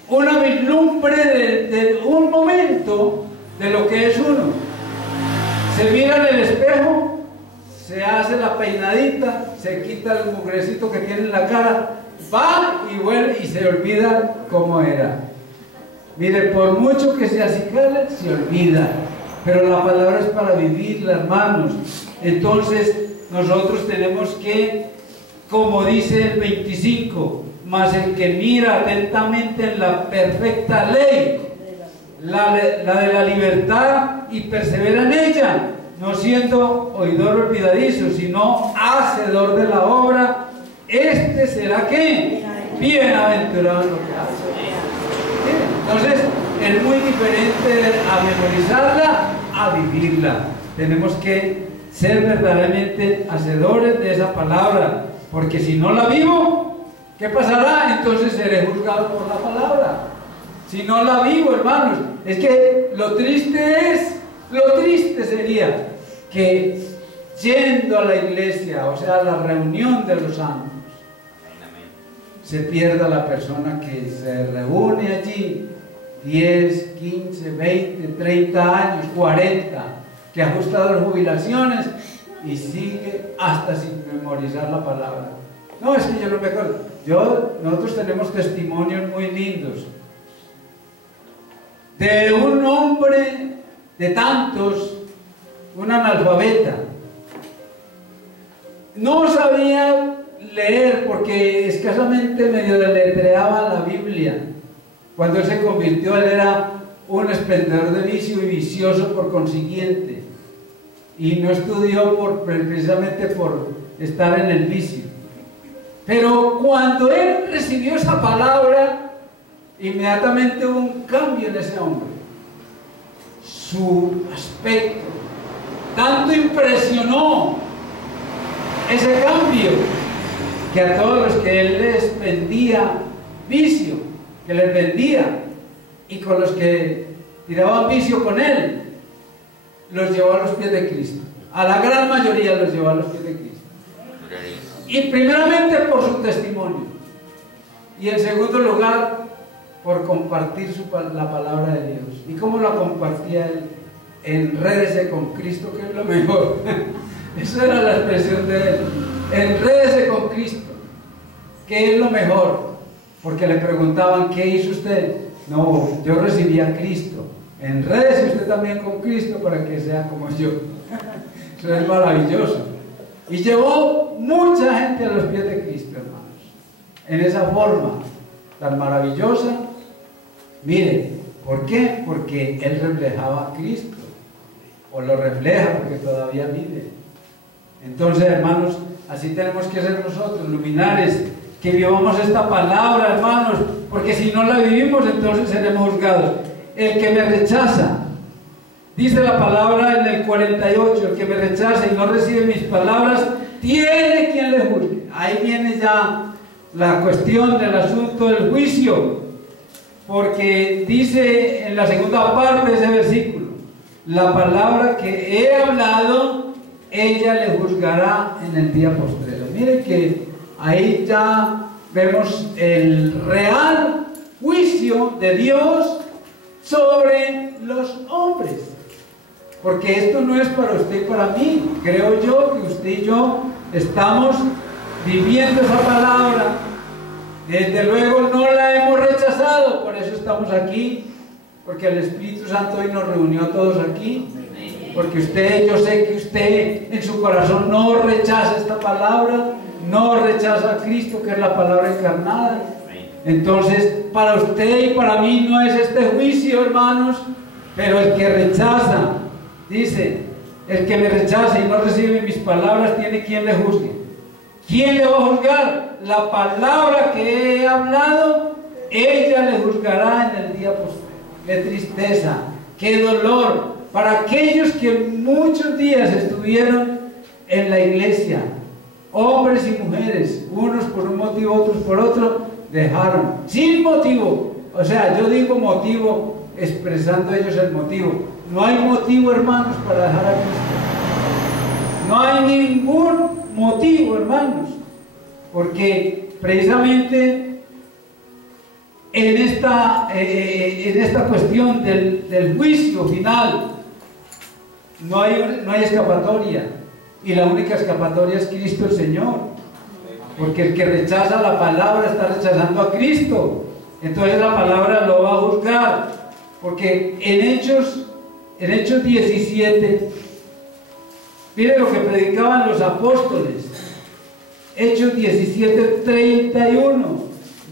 una vislumbre de un momento de lo que es uno. Se mira en el espejo, se hace la peinadita, se quita el mugrecito que tiene en la cara, va y vuelve y se olvida cómo era. Mire, por mucho que se acicale, se olvida. Pero la palabra es para vivirla, hermanos. Entonces, nosotros tenemos que, como dice el 25, mas el que mira atentamente en la perfecta ley, la de la libertad, y persevera en ella, no siendo oidor olvidadizo, sino hacedor de la obra, este será ¿qué? Bienaventurado en lo que hace. Entonces, es muy diferente a memorizarla a vivirla. Tenemos que ser verdaderamente hacedores de esa palabra, porque si no la vivo, ¿qué pasará? Entonces seré juzgado por la palabra. Si no la vivo, hermanos, es que lo triste sería que yendo a la iglesia, o sea, a la reunión de los santos, se pierda la persona que se reúne allí 10, 15, 20, 30 años, 40, que ha ajustado las jubilaciones y sigue hasta sin memorizar la palabra. No, es que yo no me acuerdo. Nosotros tenemos testimonios muy lindos de un hombre de tantos, un analfabeta. No sabía leer porque escasamente medio deletreaba la Biblia. Cuando él se convirtió, él era un esplendor de vicio y vicioso por consiguiente. Y no estudió precisamente por estar en el vicio. Pero cuando él recibió esa palabra, inmediatamente hubo un cambio en ese hombre. Su aspecto tanto impresionó ese cambio, que a todos los que él les vendía vicio, que les vendía, y con los que tiraban vicio con él, los llevó a los pies de Cristo. A la gran mayoría los llevó a los pies de Cristo. Y primeramente por su testimonio, y en segundo lugar por compartir la palabra de Dios. ¿Y cómo la compartía él? Enrédese con Cristo, que es lo mejor. Esa era la expresión de él. Enrédese con Cristo, que es lo mejor. Porque le preguntaban, ¿qué hizo usted? No, yo recibí a Cristo. Enrédese usted también con Cristo para que sea como yo. Eso es maravilloso. Y llevó mucha gente a los pies de Cristo, hermanos, en esa forma tan maravillosa. Mire, ¿por qué? Porque él reflejaba a Cristo, o lo refleja porque todavía vive. Entonces, hermanos, así tenemos que ser nosotros, luminares, que vivamos esta palabra, hermanos, porque si no la vivimos, entonces seremos juzgados. El que me rechaza Dice la palabra en el 48, el que me rechaza y no recibe mis palabras, tiene quien le juzgue. Ahí viene ya la cuestión del asunto del juicio, porque dice en la segunda parte de ese versículo, la palabra que he hablado, ella le juzgará en el día postrero. Miren que ahí ya vemos el real juicio de Dios sobre los hombres, porque esto no es para usted y para mí. Creo yo que usted y yo estamos viviendo esa palabra. Desde luego no la hemos rechazado, por eso estamos aquí, porque el Espíritu Santo hoy nos reunió a todos aquí, porque usted, yo sé que usted en su corazón no rechaza esta palabra, no rechaza a Cristo, que es la palabra encarnada. Entonces, para usted y para mí no es este juicio, hermanos, pero el que rechaza, dice, el que me rechaza y no recibe mis palabras, tiene quien le juzgue. ¿Quién le va a juzgar? La palabra que he hablado, ella le juzgará en el día postrero. Qué tristeza, qué dolor para aquellos que muchos días estuvieron en la iglesia, hombres y mujeres, unos por un motivo, otros por otro, dejaron, sin motivo. O sea, yo digo motivo, expresando ellos el motivo. No hay motivo, hermanos, para dejar a Cristo. No hay ningún motivo, hermanos, porque precisamente en esta cuestión del juicio final no hay escapatoria, y la única escapatoria es Cristo el Señor, porque el que rechaza la palabra está rechazando a Cristo. Entonces la palabra lo va a juzgar, porque en Hechos 17, mire lo que predicaban los apóstoles. Hechos 17:31,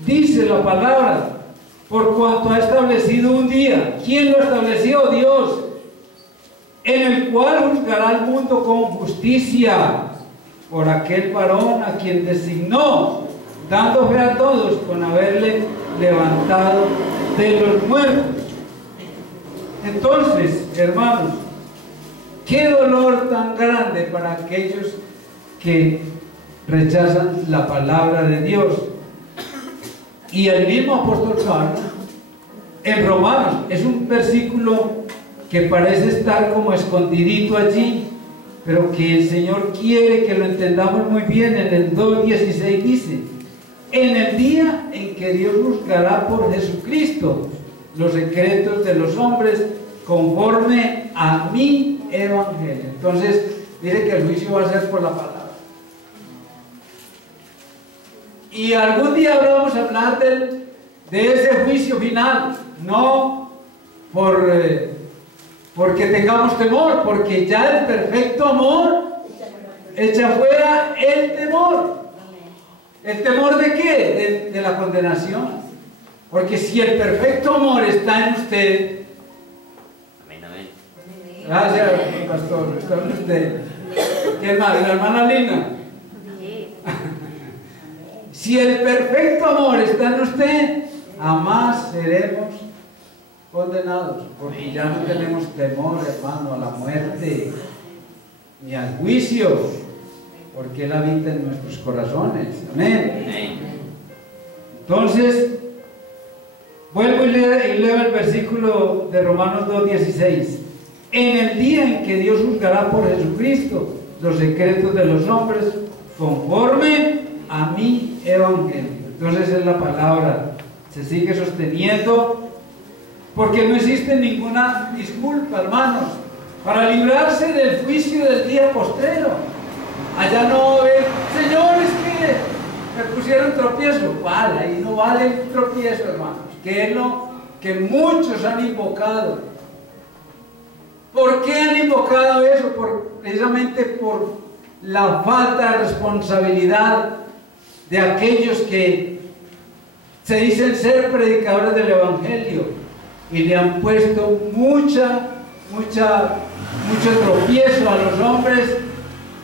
dice la palabra: por cuanto ha establecido un día. ¿Quién lo estableció? Dios, en el cual juzgará al mundo con justicia por aquel varón a quien designó, dando fe a todos con haberle levantado de los muertos. Entonces, hermanos, qué dolor tan grande para aquellos que rechazan la palabra de Dios. Y el mismo apóstol Pablo en Romanos, es un versículo que parece estar como escondidito allí, pero que el Señor quiere que lo entendamos muy bien. En el 2:16 dice: en el día en que Dios juzgará por Jesucristo los secretos de los hombres conforme a mi evangelio. Entonces, mire que el juicio va a ser por la palabra. Y algún día vamos a hablar de ese juicio final, no porque tengamos temor, porque ya el perfecto amor echa fuera el temor. ¿El temor de qué? De la condenación. Porque si el perfecto amor está en usted, amén, amén. Gracias, pastor, está en usted. ¿Quién más? La hermana Lina. Si el perfecto amor está en usted, jamás seremos condenados, porque ya no tenemos temor, hermano, a la muerte ni al juicio, porque Él habita en nuestros corazones. Amén. Entonces, vuelvo y leo el versículo de Romanos 2:16. En el día en que Dios juzgará por Jesucristo los secretos de los hombres conforme a mi evangelio. Entonces es la palabra, se sigue sosteniendo, porque no existe ninguna disculpa, hermanos, para librarse del juicio del día postrero. Allá no ve, señores, que me pusieron tropiezo. ¿Cuál? Ahí no vale el tropiezo, hermanos, que es lo que muchos han invocado. ¿Por qué han invocado eso? Precisamente por la falta de responsabilidad de aquellos que se dicen ser predicadores del Evangelio y le han puesto mucho tropiezo a los hombres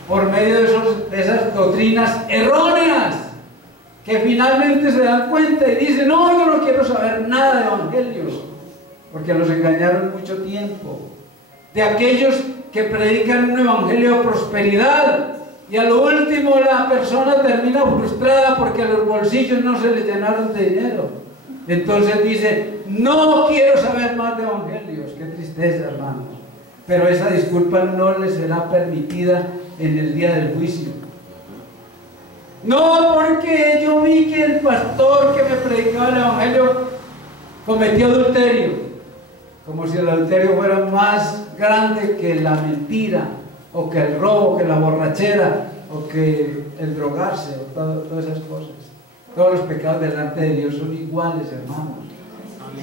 por medio de esas doctrinas erróneas, que finalmente se dan cuenta y dicen: no, yo no quiero saber nada de evangelios, porque los engañaron mucho tiempo. de aquellos que predican un evangelio de prosperidad y a lo último la persona termina frustrada porque los bolsillos no se le llenaron de dinero. Entonces dice, no quiero saber más de evangelios. Qué tristeza, hermanos. Pero esa disculpa no le será permitida en el día del juicio. No, porque yo vi que el pastor que me predicaba el evangelio cometió adulterio, como si el adulterio fuera más grande que la mentira, o que el robo, que la borrachera, o que el drogarse, o todas esas cosas. Todos los pecados delante de Dios son iguales, hermanos.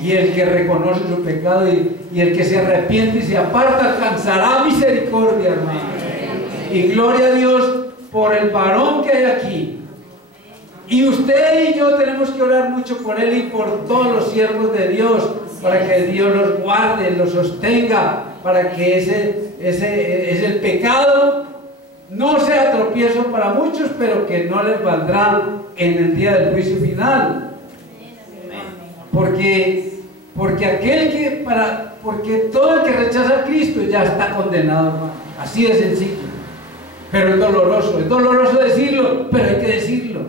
Y el que reconoce su pecado y el que se arrepiente y se aparta alcanzará misericordia, hermanos. Y gloria a Dios por el varón que hay aquí. Y usted y yo tenemos que orar mucho por él y por todos los siervos de Dios, para que Dios los guarde, los sostenga, para que ese pecado no sea tropiezo para muchos, pero que no les valdrá en el día del juicio final. Porque todo el que rechaza a Cristo ya está condenado, hermano. Así de sencillo. Pero es doloroso decirlo, pero hay que decirlo,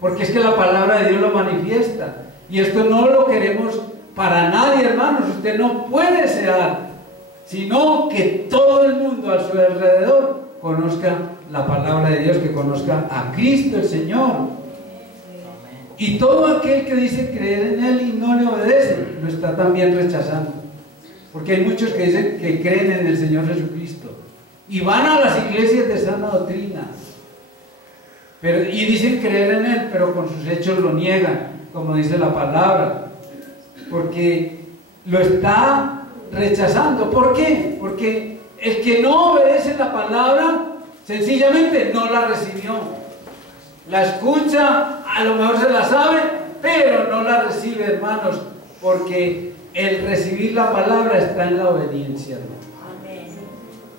porque es que la palabra de Dios lo manifiesta. Y esto no lo queremos para nadie, hermanos. Usted no puede desear, sino que todo el mundo a su alrededor conozca la palabra de Dios, que conozca a Cristo el Señor. Y todo aquel que dice creer en Él y no le obedece, lo está también rechazando. Porque hay muchos que dicen que creen en el Señor Jesucristo y van a las iglesias de sana doctrina, y dicen creer en Él, pero con sus hechos lo niegan, como dice la palabra, porque lo está rechazando. ¿Por qué? Porque el que no obedece la palabra sencillamente no la recibió. La escucha, a lo mejor se la sabe, pero no la recibe, hermanos, porque el recibir la palabra está en la obediencia, hermano.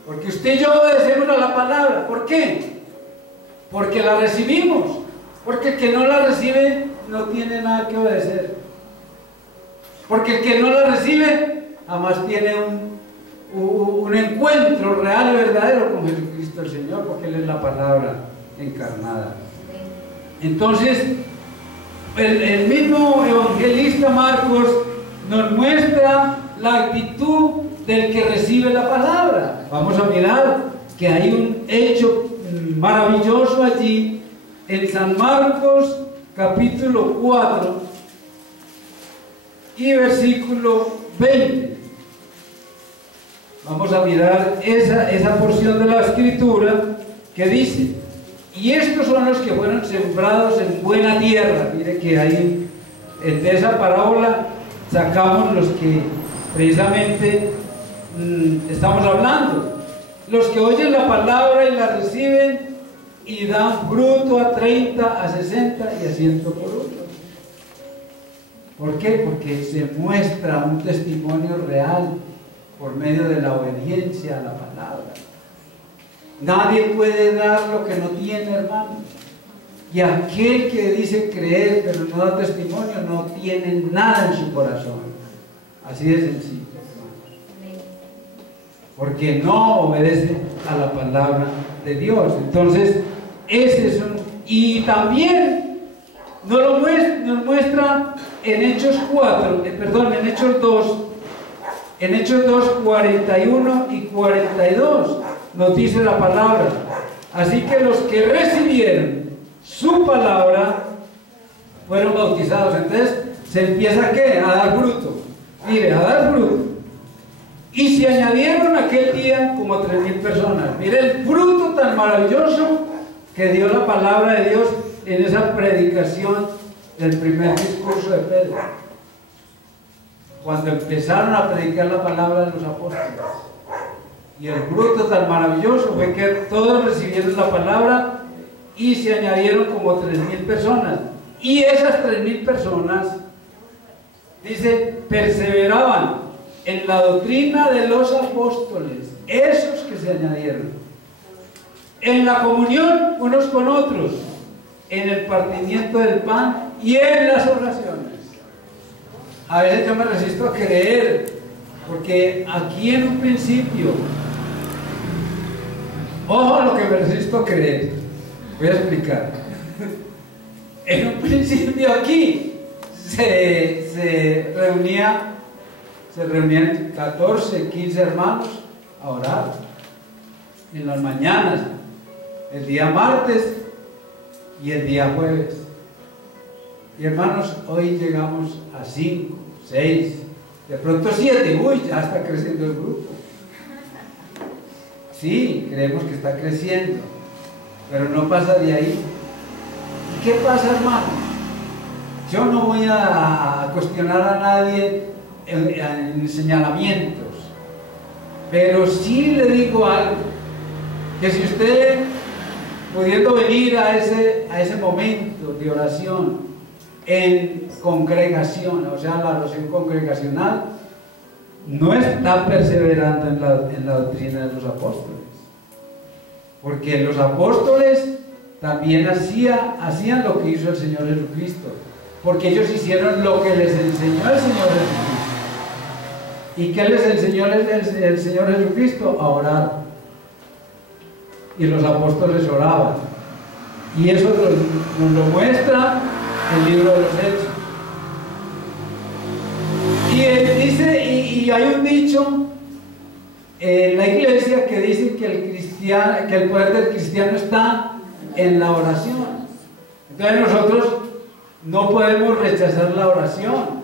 Porque usted y yo obedecemos a la palabra. ¿Por qué? Porque la recibimos. Porque el que no la recibe no tiene nada que obedecer. Porque el que no la recibe jamás tiene un encuentro real y verdadero con Jesucristo el Señor, porque Él es la palabra encarnada. Entonces, el mismo evangelista Marcos nos muestra la actitud del que recibe la palabra. Vamos a mirar que hay un hecho maravilloso allí en San Marcos capítulo 4 y versículo 20. Vamos a mirar esa porción de la escritura que dice: y estos son los que fueron sembrados en buena tierra. Mire que ahí de esa parábola sacamos los que precisamente estamos hablando. Los que oyen la palabra y la reciben y dan fruto a 30, a 60 y a 100 por uno. ¿Por qué? Porque se muestra un testimonio real por medio de la obediencia a la palabra. Nadie puede dar lo que no tiene, hermanos. Y aquel que dice creer pero no da testimonio no tiene nada en su corazón. Así de sencillo, hermanos. Porque no obedece a la palabra de Dios. Entonces, ese es un... Y también nos muestra en Hechos 2, en Hechos 2, 41 y 42. Nos dice la palabra: así que los que recibieron su palabra fueron bautizados. Entonces se empieza ¿qué? A dar fruto. Mire, a dar fruto. Y se añadieron aquel día como 3,000 personas. Mire el fruto tan maravilloso que dio la palabra de Dios en esa predicación del primer discurso de Pedro, cuando empezaron a predicar la palabra de los apóstoles. Y el fruto tan maravilloso fue que todos recibieron la palabra y se añadieron como 3,000 personas. Y esas 3,000 personas, dice, perseveraban en la doctrina de los apóstoles, esos que se añadieron, en la comunión unos con otros, en el partimiento del pan y en las oraciones. A veces yo me resisto a creer Porque aquí en un principio, ojo a lo que me resisto creer, voy a explicar. En un principio aquí se reunían 14, 15 hermanos a orar en las mañanas, el día martes y el día jueves. Y hermanos, hoy llegamos a 5, 6, de pronto 7, uy, ya está creciendo el grupo. Sí, creemos que está creciendo, pero no pasa de ahí. ¿Y qué pasa, hermanos? Yo no voy a cuestionar a nadie en señalamientos, pero sí le digo algo, que si usted, pudiendo venir a ese momento de oración en congregación, o sea, la oración congregacional, no está perseverando en la doctrina de los apóstoles, porque los apóstoles también hacían lo que hizo el Señor Jesucristo, porque ellos hicieron lo que les enseñó el Señor Jesucristo. ¿Y qué les enseñó el Señor Jesucristo? A orar. Y los apóstoles oraban. Y eso nos lo muestra el libro de los Hechos. Y él dice, y hay un dicho en la iglesia que dice que el poder del cristiano está en la oración. Entonces nosotros no podemos rechazar la oración.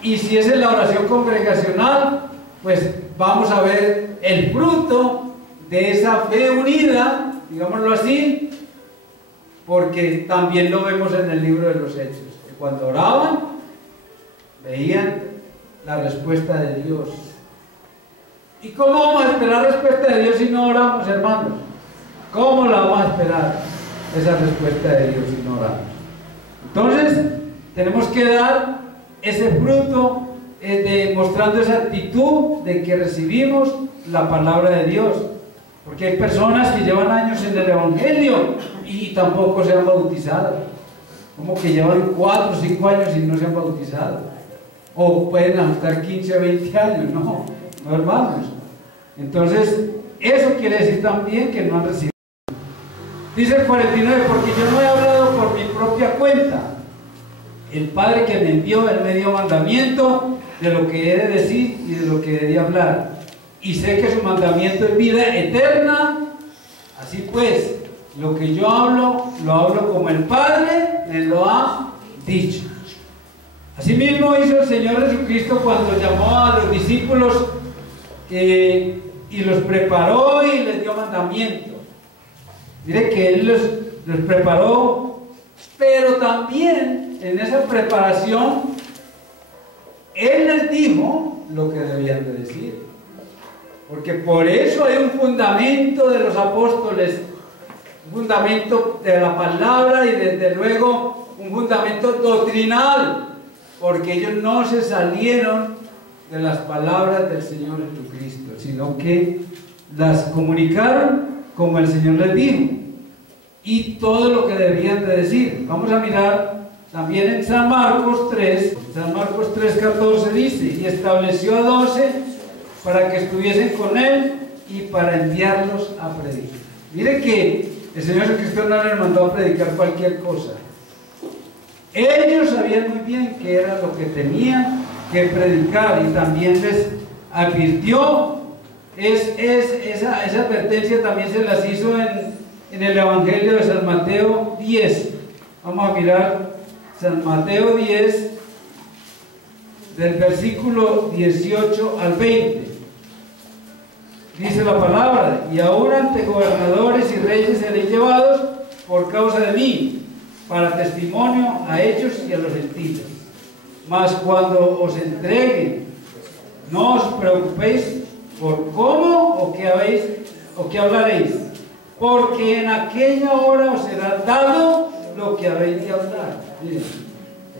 Y si es en la oración congregacional, pues vamos a ver el fruto de esa fe unida, digámoslo así, porque también lo vemos en el libro de los Hechos, que cuando oraban, veían la respuesta de Dios. ¿Y cómo vamos a esperar respuesta de Dios si no oramos, hermanos? ¿Cómo la vamos a esperar, esa respuesta de Dios, si no oramos? Entonces, tenemos que dar ese fruto, demostrando esa actitud de que recibimos la palabra de Dios. Porque hay personas que llevan años en el Evangelio y tampoco se han bautizado. Como que llevan 4 o 5 años y no se han bautizado. O pueden estar 15 o 20 años, no hermanos. Entonces, eso quiere decir también que no han recibido. Dice el 49, porque yo no he hablado por mi propia cuenta. El Padre que me envió, Él me dio mandamiento de lo que he de decir y de lo que he de hablar. Y sé que su mandamiento es vida eterna. Así pues, lo que yo hablo, lo hablo como el Padre me lo ha dicho. Asimismo hizo el Señor Jesucristo cuando llamó a los discípulos y los preparó y les dio mandamiento. Mire que Él los preparó, pero también en esa preparación Él les dijo lo que debían de decir. Porque por eso hay un fundamento de los apóstoles, un fundamento de la palabra y desde luego un fundamento doctrinal, porque ellos no se salieron de las palabras del Señor Jesucristo, sino que las comunicaron como el Señor les dijo y todo lo que debían de decir. Vamos a mirar también en San Marcos 3, San Marcos 3:14 dice: y estableció a 12 para que estuviesen con Él y para enviarlos a predicar. Mire que el Señor Jesucristo no les mandó a predicar cualquier cosa. Ellos sabían muy bien qué era lo que tenían que predicar y también les advirtió. Esa advertencia también se las hizo en el Evangelio de San Mateo 10. Vamos a mirar San Mateo 10, del versículo 18 al 20. Dice la palabra: y aún ante gobernadores y reyes seréis llevados por causa de mí, para testimonio a ellos y a los gentiles. Mas cuando os entreguen, no os preocupéis por cómo o qué hablaréis, porque en aquella hora os será dado lo que habéis de hablar. Miren,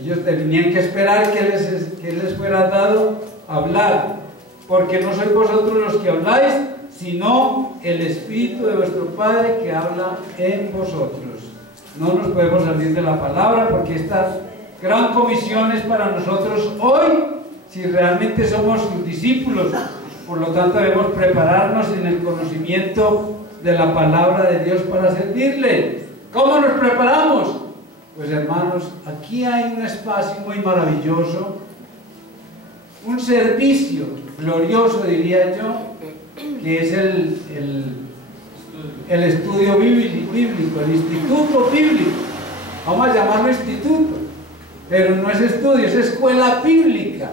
ellos tenían que esperar que les fuera dado hablar, porque no sois vosotros los que habláis, sino el Espíritu de vuestro Padre que habla en vosotros. No nos podemos salir de la palabra, porque esta gran comisión es para nosotros hoy si realmente somos sus discípulos. Por lo tanto, debemos prepararnos en el conocimiento de la palabra de Dios para servirle. ¿Cómo nos preparamos? Pues hermanos, aquí hay un espacio muy maravilloso, un servicio glorioso, diría yo, que es el estudio bíblico, el instituto bíblico. Vamos a llamarlo instituto, pero no es estudio, es escuela bíblica,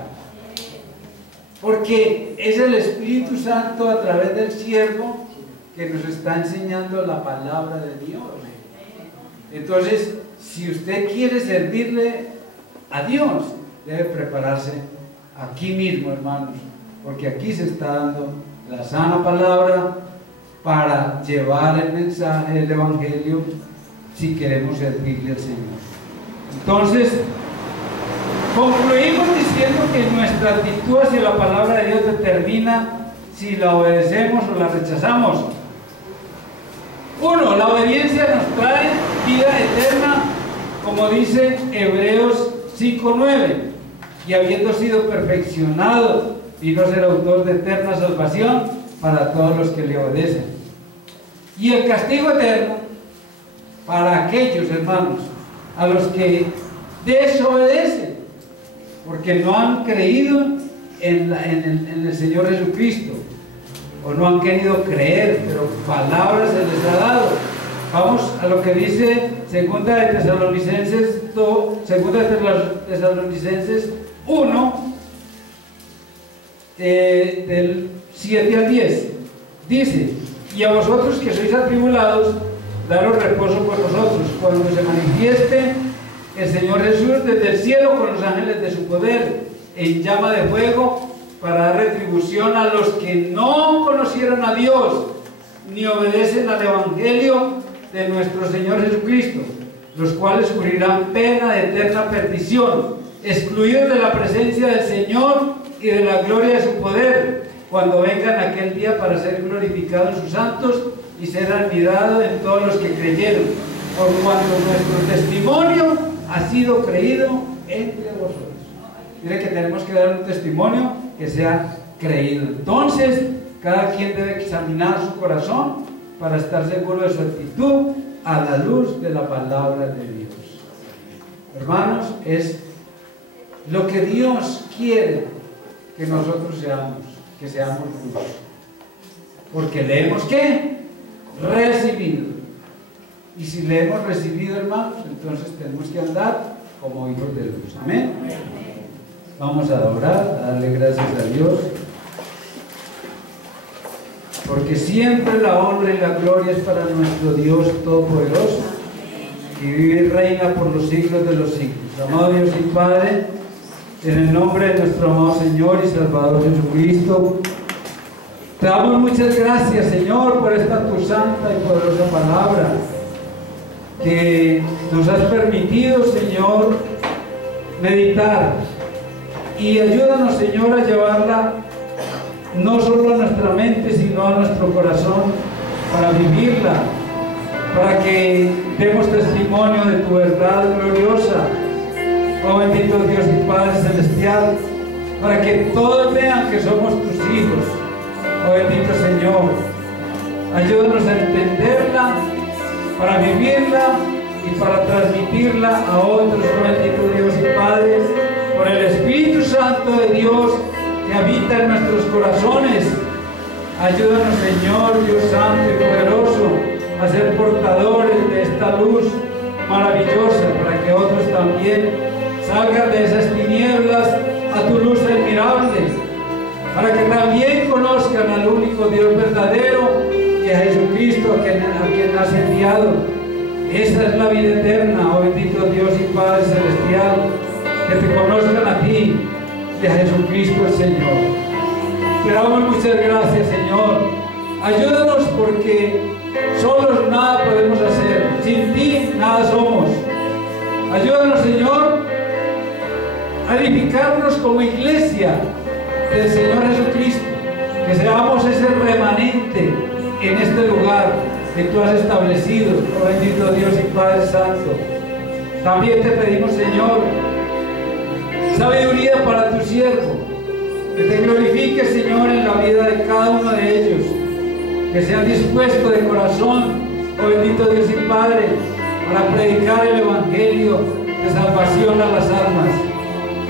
porque es el Espíritu Santo a través del siervo que nos está enseñando la palabra de Dios. Entonces, si usted quiere servirle a Dios, debe prepararse aquí mismo, hermanos, porque aquí se está dando la sana palabra para llevar el mensaje del Evangelio si queremos servirle al Señor. Entonces, concluimos diciendo que nuestra actitud hacia la palabra de Dios determina si la obedecemos o la rechazamos. 1. La obediencia nos trae vida eterna, como dice Hebreos 5:9, y habiendo sido perfeccionado, vino a ser autor de eterna salvación para todos los que le obedecen. Y el castigo eterno para aquellos, hermanos, a los que desobedecen, porque no han creído en el Señor Jesucristo, o no han querido creer, pero palabras se les ha dado. Vamos a lo que dice 2 de Tesalonicenses 1, del 7 al 10. Dice: y a vosotros que sois atribulados, daros reposo por nosotros, cuando se manifieste el Señor Jesús desde el cielo con los ángeles de su poder, en llama de fuego, para dar retribución a los que no conocieron a Dios, ni obedecen al Evangelio de nuestro Señor Jesucristo, los cuales sufrirán pena de eterna perdición, excluidos de la presencia del Señor y de la gloria de su poder, cuando vengan aquel día para ser glorificados sus santos y ser admirados en todos los que creyeron, por cuanto nuestro testimonio ha sido creído entre vosotros. Mire que tenemos que dar un testimonio que sea creído. Entonces, cada quien debe examinar su corazón para estar seguro de su actitud a la luz de la palabra de Dios. Hermanos, es lo que Dios quiere que nosotros seamos, que seamos luz. Porque le hemos ¿qué? Recibido. Y si le hemos recibido, hermanos, entonces tenemos que andar como hijos de luz. Amén. Vamos a orar, a darle gracias a Dios, porque siempre la honra y la gloria es para nuestro Dios Todopoderoso, que vive y reina por los siglos de los siglos. Amado Dios y Padre, en el nombre de nuestro amado Señor y Salvador Jesucristo, te damos muchas gracias, Señor, por esta tu santa y poderosa palabra que nos has permitido, Señor, meditar. Y ayúdanos, Señor, a llevarla no solo a nuestra mente, sino a nuestro corazón, para vivirla, para que demos testimonio de tu verdad gloriosa. Oh bendito Dios y Padre Celestial, para que todos vean que somos tus hijos. Oh bendito Señor, ayúdanos a entenderla, para vivirla y para transmitirla a otros. Oh bendito Dios y Padre, por el Espíritu Santo de Dios que habita en nuestros corazones. Ayúdanos, Señor, Dios Santo y poderoso, a ser portadores de esta luz maravillosa, para que otros también salgan de esas tinieblas a tu luz admirable, para que también conozcan al único Dios verdadero y a Jesucristo a quien has enviado. Esa es la vida eterna, oh bendito Dios y Padre Celestial, que te conozcan a ti y a Jesucristo el Señor. Te damos muchas gracias, Señor. Ayúdanos, porque solos nada podemos hacer, sin ti nada somos. Ayúdanos, Señor, a edificarnos como iglesia del Señor Jesucristo, que seamos ese remanente en este lugar que tú has establecido, oh bendito Dios y Padre Santo. También te pedimos, Señor, sabiduría para tu siervo, Que te glorifiques, Señor, en la vida de cada uno de ellos. Que sean dispuestos de corazón, oh bendito Dios y Padre, para predicar el Evangelio de salvación a las almas.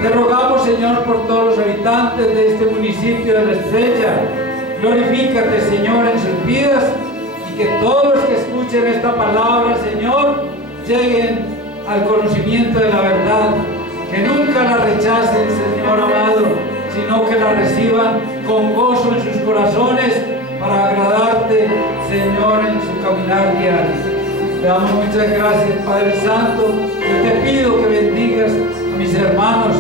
Te rogamos, Señor, por todos los habitantes de este municipio de La Estrella. Glorifícate, Señor, en sus vidas, y que todos los que escuchen esta palabra, Señor, lleguen al conocimiento de la verdad. Que nunca la rechacen, Señor amado, sino que la reciban con gozo en sus corazones para agradarte, Señor, en su caminar diario. Te damos muchas gracias, Padre Santo. Yo te pido que bendigas a mis hermanos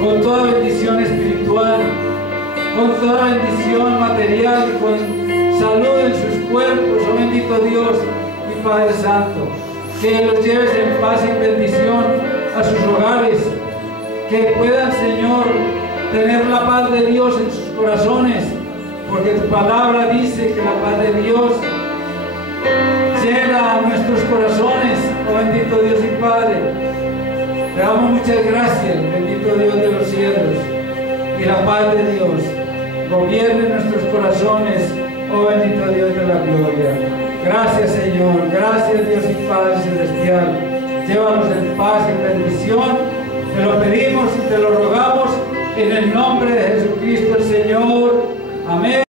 con toda bendición espiritual, con toda bendición material y con salud en sus cuerpos, oh bendito Dios y Padre Santo. Que los lleves en paz y bendición a sus hogares, que puedan, Señor, tener la paz de Dios en sus corazones, porque tu palabra dice que la paz de Dios llena a nuestros corazones, oh bendito Dios y Padre. Te damos muchas gracias, bendito Dios de los cielos, y la paz de Dios gobierne nuestros corazones, oh bendito Dios de la gloria. Gracias, Señor, gracias, Dios y Padre celestial. Llévanos en paz y bendición. Te lo pedimos y te lo rogamos en el nombre de Jesucristo el Señor. Amén.